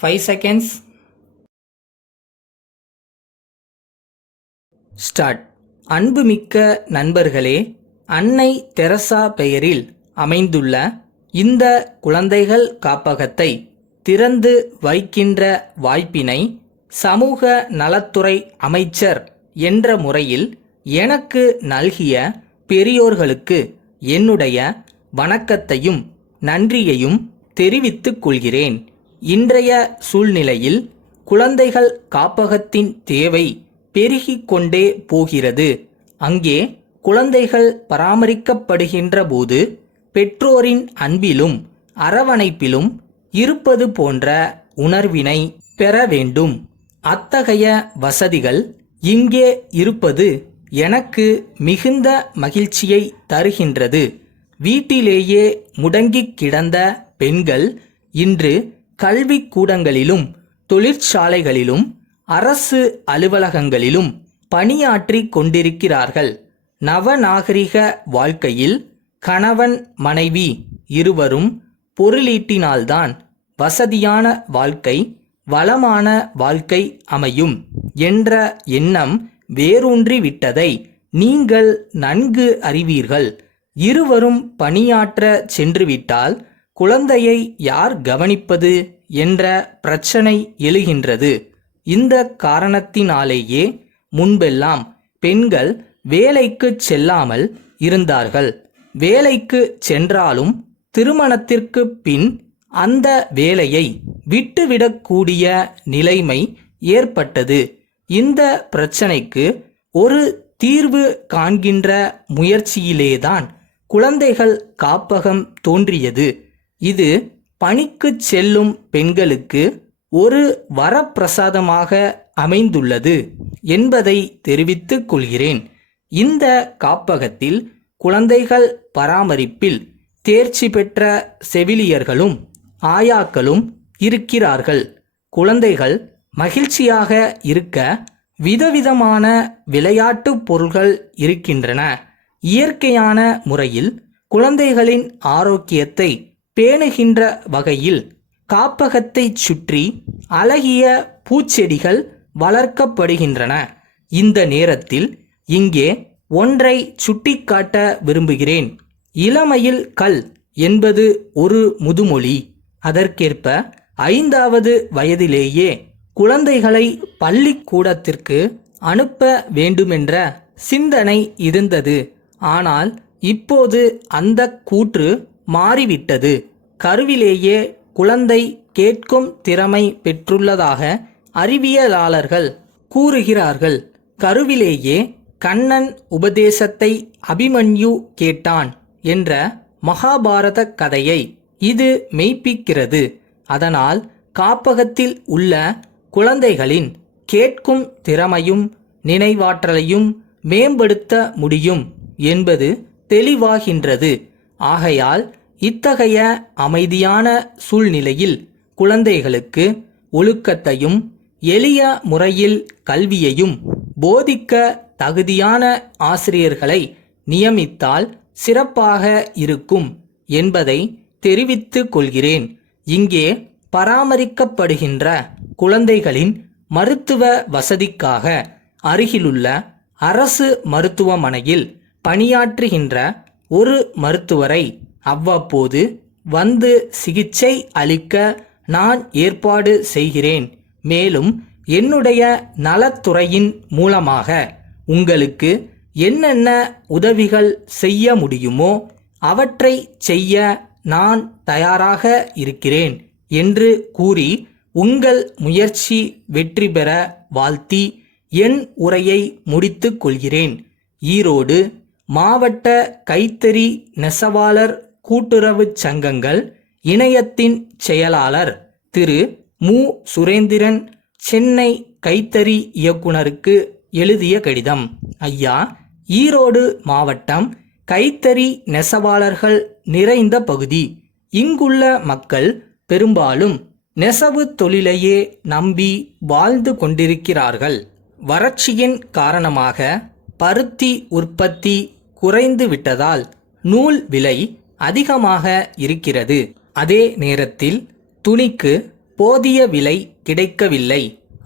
5 seconds. Start. அன்புமிக்க நண்பர்களே, அன்னை தெரசா பெயரில் அமைந்துள்ள இந்த குழந்தைகள் காப்பகத்தை திறந்து வைக்கின்ற வாய்ப்பினை சமூக நலத்துறை அமைச்சர் என்ற முறையில் எனக்கு நல்கிய பெரியோர்களுக்கு என்னுடைய வணக்கத்தையும் நன்றியையும் தெரிவித்துக் கொள்கிறேன். இன்றைய சூழ்நிலையில் குழந்தைகள் காப்பகத்தின் தேவை பெருகிக் கொண்டே போகிறது. அங்கே குழந்தைகள் பராமரிக்கப்படுகின்ற போது பெற்றோரின் அன்பிலும் அரவணைப்பிலும் இருப்பது போன்ற உணர்வினை பெற வேண்டும். அத்தகைய வசதிகள் இங்கே இருப்பது எனக்கு மிகுந்த மகிழ்ச்சியை தருகின்றது. வீட்டிலேயே முடங்கிக் கிடந்த பெண்கள் இன்று கல்வி கூடங்களிலும் தொழிற்சாலைகளிலும் அரசு அலுவலகங்களிலும் பணியாற்றி கொண்டிருக்கிறார்கள். நவநாகரிக வாழ்க்கையில் கணவன் மனைவி இருவரும் பொருளீட்டினால்தான் வசதியான வாழ்க்கை, வளமான வாழ்க்கை அமையும் என்ற எண்ணம் வேரூன்றி விட்டதை நீங்கள் நன்கு அறிவீர்கள். இருவரும் பணியாற்ற சென்றுவிட்டால் குழந்தையை யார் கவனிப்பது என்ற பிரச்சனை எழுகின்றது. இந்த காரணத்தினாலேயே முன்பெல்லாம் பெண்கள் வேலைக்கு செல்லாமல் இருந்தார்கள். வேலைக்கு சென்றாலும் திருமணத்திற்கு பின் அந்த வேலையை விட்டுவிடக்கூடிய நிலைமை ஏற்பட்டது. இந்த பிரச்சனைக்கு ஒரு தீர்வு காண்கின்ற முயற்சியிலேதான் குழந்தைகள் காப்பகம் தோன்றியது. இது பணிக்கு செல்லும் பெண்களுக்கு ஒரு வரப்பிரசாதமாக அமைந்துள்ளது என்பதை தெரிவித்துக் கொள்கிறேன். இந்த காப்பகத்தில் குழந்தைகள் பராமரிப்பில் தேர்ச்சி பெற்ற செவிலியர்களும் ஆயாக்களும் இருக்கிறார்கள். குழந்தைகள் மகிழ்ச்சியாக இருக்க விதவிதமான விளையாட்டு பொருள்கள் இருக்கின்றன. இயற்கையான முறையில் குழந்தைகளின் ஆரோக்கியத்தை பேணுகின்ற வகையில் காப்பகத்தை சுற்றி அழகிய பூச்செடிகள் வளர்க்கப்படுகின்றன. இந்த நேரத்தில் இங்கே ஒன்றை சுட்டிக்காட்ட விரும்புகிறேன். இளமையில் கல் என்பது ஒரு முதுமொழி. அதற்கேற்ப 5வது வயதிலேயே குழந்தைகளை பள்ளிக்கூடத்திற்கு அனுப்ப வேண்டுமென்ற சிந்தனை இருந்தது. ஆனால் இப்போது அந்த கூற்று மாறிவிட்டது. கருவிலேயே குழந்தை கேட்கும் திறமை பெற்றுள்ளதாக அறிவியலாளர்கள் கூறுகிறார்கள். கருவிலேயே கண்ணன் உபதேசத்தை அபிமன்யு கேட்டான் என்ற மகாபாரத கதையை இது மெய்ப்பிக்கிறது. அதனால் காப்பகத்தில் உள்ள குழந்தைகளின் கேட்கும் திறமையும் நினைவாற்றலையும் மேம்படுத்த முடியும் என்பது தெளிவாகின்றது. ஆகையால் இத்தகைய அமைதியான சூழ்நிலையில் குழந்தைகளுக்கு ஒழுக்கத்தையும் எளிய முறையில் கல்வியையும் போதிக்க தகுதியான ஆசிரியர்களை நியமித்தால் சிறப்பாக இருக்கும் என்பதை தெரிவித்துக் கொள்கிறேன். இங்கே பராமரிக்கப்படுகின்ற குழந்தைகளின் மருத்துவ வசதிக்காக அருகிலுள்ள அரசு மருத்துவமனையில் பணியாற்றுகின்ற ஒரு மருத்துவரை அவ்வப்போது வந்து சிகிச்சை அளிக்க நான் ஏற்பாடு செய்கிறேன். மேலும் என்னுடைய நலத்துறையின் மூலமாக உங்களுக்கு என்னென்ன உதவிகள் செய்ய முடியுமோ அவற்றை செய்ய நான் தயாராக இருக்கிறேன் என்று கூறி உங்கள் முயற்சி வெற்றி பெற வாழ்த்தி என் உரையை முடித்துக் கொள்கிறேன். ஈரோடு மாவட்ட கைத்தறி நெசவாளர் கூட்டுறவுச் சங்கங்கள் இணையத்தின் செயலாளர் திரு மு. சுரேந்திரன் சென்னை கைத்தறி இயக்குனருக்கு எழுதிய கடிதம். ஐயா, ஈரோடு மாவட்டம் கைத்தறி நெசவாளர்கள் நிறைந்த பகுதி. இங்குள்ள மக்கள் பெரும்பாலும் நெசவு தொழிலையே நம்பி வாழ்ந்து கொண்டிருக்கிறார்கள். வறட்சியின் காரணமாக பருத்தி உற்பத்தி குறைந்து விட்டதால் நூல் விலை அதிகமாக இருக்கிறது. அதே நேரத்தில் துணிக்கு போதிய விலை கிடைக்கவில்லை.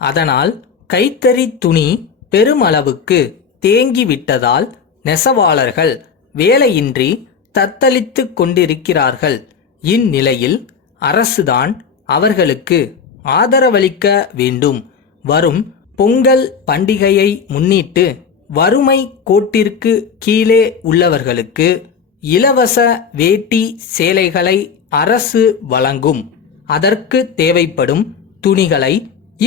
அதனால் கைத்தறி துணி பெருமளவுக்கு தேங்கிவிட்டதால் நெசவாளர்கள் வேலையின்றி தத்தளித்து கொண்டிருக்கிறார்கள். இந்நிலையில் அரசுதான் அவர்களுக்கு ஆதரவளிக்க வேண்டும். வரும் பொங்கல் பண்டிகையை முன்னிட்டு வறுமை கோட்டிற்கு கீழே உள்ளவர்களுக்கு இலவச வேட்டி சேலைகளை அரசு வழங்கும். அதற்கு தேவைப்படும் துணிகளை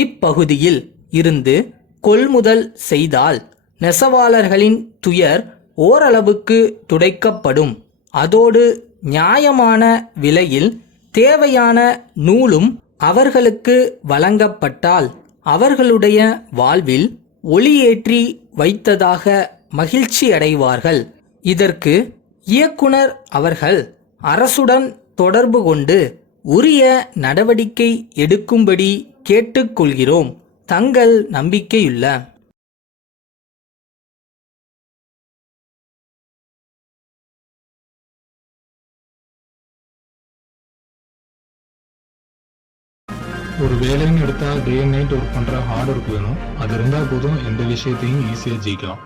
இப்பகுதியில் இருந்து கொள்முதல் செய்தால் நெசவாளர்களின் துயர் ஓரளவுக்கு துடைக்கப்படும். அதோடு நியாயமான விலையில் தேவையான நூலும் அவர்களுக்கு வழங்கப்பட்டால் அவர்களுடைய வாழ்வில் ஒளியேற்றி வைத்ததாக மகிழ்ச்சி அடைவார்கள். இதற்கு இயக்குனர் அவர்கள் அரசுடன் தொடர்பு கொண்டு உரிய நடவடிக்கை எடுக்கும்படி கேட்டுக்கொள்கிறோம். தங்கள் நம்பிக்கையுள்ள ஒரு வேலைன்னு எடுத்தால் டே அண்ட் நைட் ஒர்க் பண்ணுற ஹார்ட் ஒர்க் வேணும். அது இருந்தால் போதும் எந்த விஷயத்தையும் ஈஸியாக ஜெயிக்கலாம்.